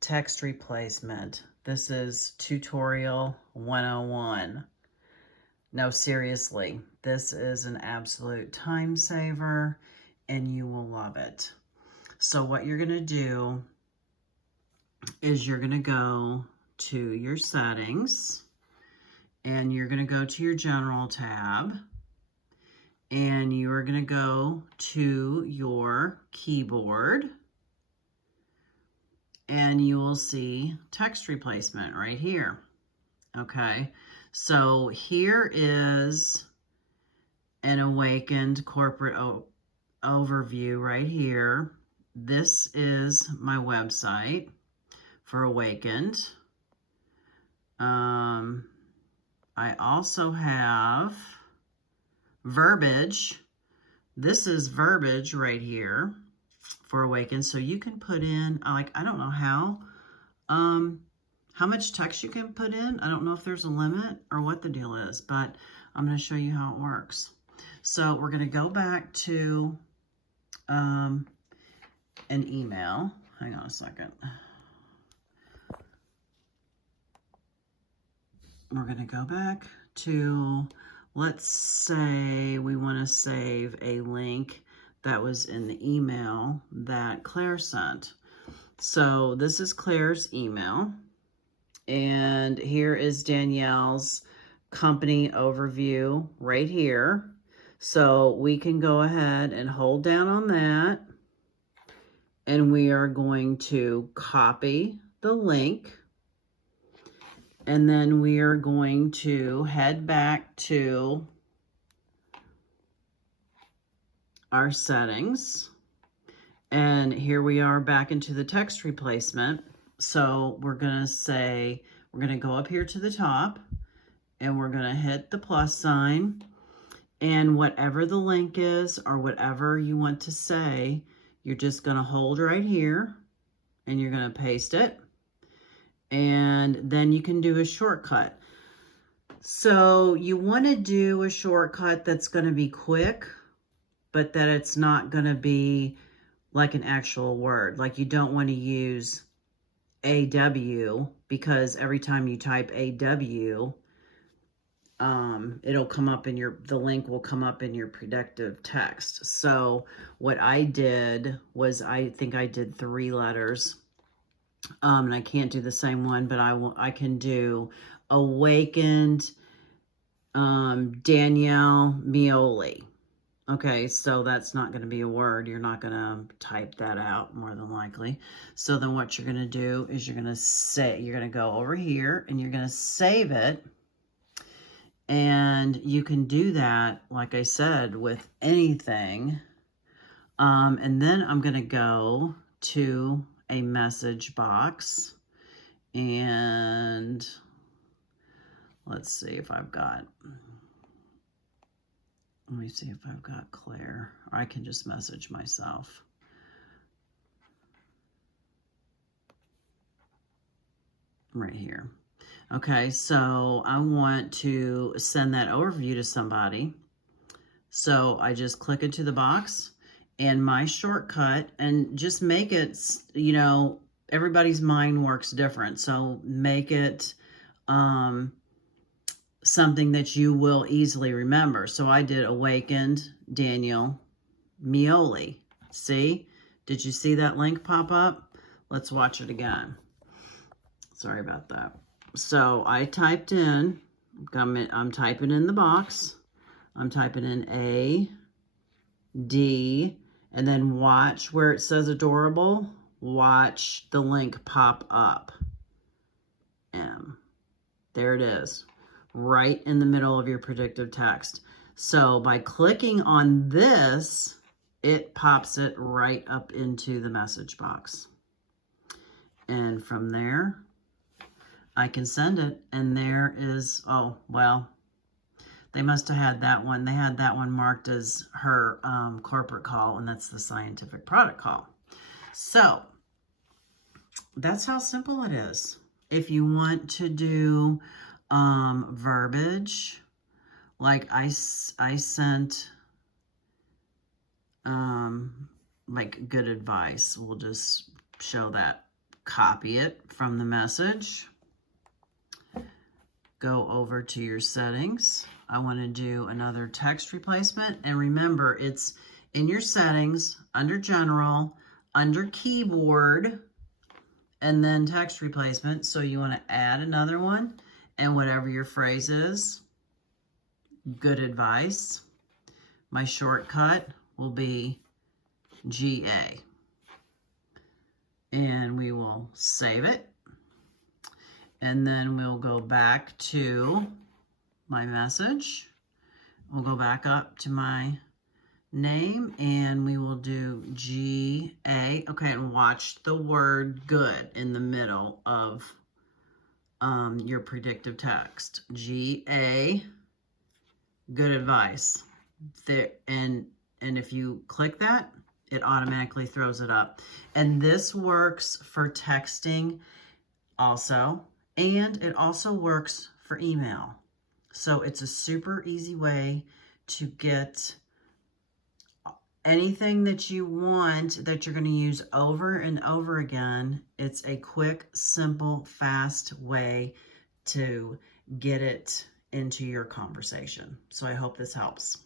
text replacement. This is tutorial 101. No, seriously, this is an absolute time saver and you will love it. So what you're going to do is you're going to go to your settings and you're going to go to your general tab and you are going to go to your keyboard and you will see text replacement right here. Okay, so here is an Awakened corporate overview right here. This is my website for Awakened. I also have verbiage. This is verbiage right here for Awakened. So you can put in, I don't know how much text you can put in. I don't know if there's a limit or what the deal is, but I'm going to show you how it works. So we're going to go back to an email. Hang on a second. We're going to go back to, let's say we want to save a link that was in the email that Claire sent. So this is Claire's email. And here is Danielle's company overview right here. So we can go ahead and hold down on that. And we are going to copy the link. And then we are going to head back to our settings. And here we are back into the text replacement. So we're going to say, we're going to go up here to the top and we're going to hit the plus sign, and whatever the link is or whatever you want to say, you're just going to hold right here and you're going to paste it. And then you can do a shortcut. So you want to do a shortcut that's going to be quick, but that it's not going to be like an actual word. Like you don't want to use AW, because every time you type AW, it'll come up in the link will come up in your predictive text. So what I did was, I think I did 3 letters. And I can't do the same one, but I can do Awakened Danielle Mioli. Okay, so that's not going to be a word. You're not going to type that out, more than likely. So then what you're going to do is you're going to go over here and you're going to save it. And you can do that, like I said, with anything. And then I'm going to go to a message box. And let's see if I've got... Let me see if I've got Claire, or I can just message myself. Right here. Okay, so I want to send that overview to somebody. So I just click into the box and my shortcut, and just make it, you know, everybody's mind works different. So make it, something that you will easily remember. So I did Awakened Danielle Mioli. See? Did you see that link pop up? Let's watch it again. Sorry about that. So I typed in, I'm typing in the box. I'm typing in A, D, and then watch where it says adorable. Watch the link pop up. M. There it is, right in the middle of your predictive text. So by clicking on this, it pops it right up into the message box. And from there, I can send it. And there is, oh, well, they must have had that one. They had that one marked as her corporate call, and that's the scientific product call. So that's how simple it is. If you want to do verbiage, like I sent like good advice. We'll just show that copy it from the message, go over to your settings. I want to do another text replacement, and remember, it's in your settings, under general, under keyboard, and then text replacement. So you want to add another one, and whatever your phrase is, good advice. My shortcut will be GA. And we will save it. And then we'll go back to my message. We'll go back up to my name and we will do GA. Okay, and watch the word good in the middle of your predictive text. GA, good advice. There, and if you click that, it automatically throws it up. And this works for texting also, and it also works for email. So it's a super easy way to get anything that you want that you're going to use over and over again. It's a quick, simple, fast way to get it into your conversation. So I hope this helps.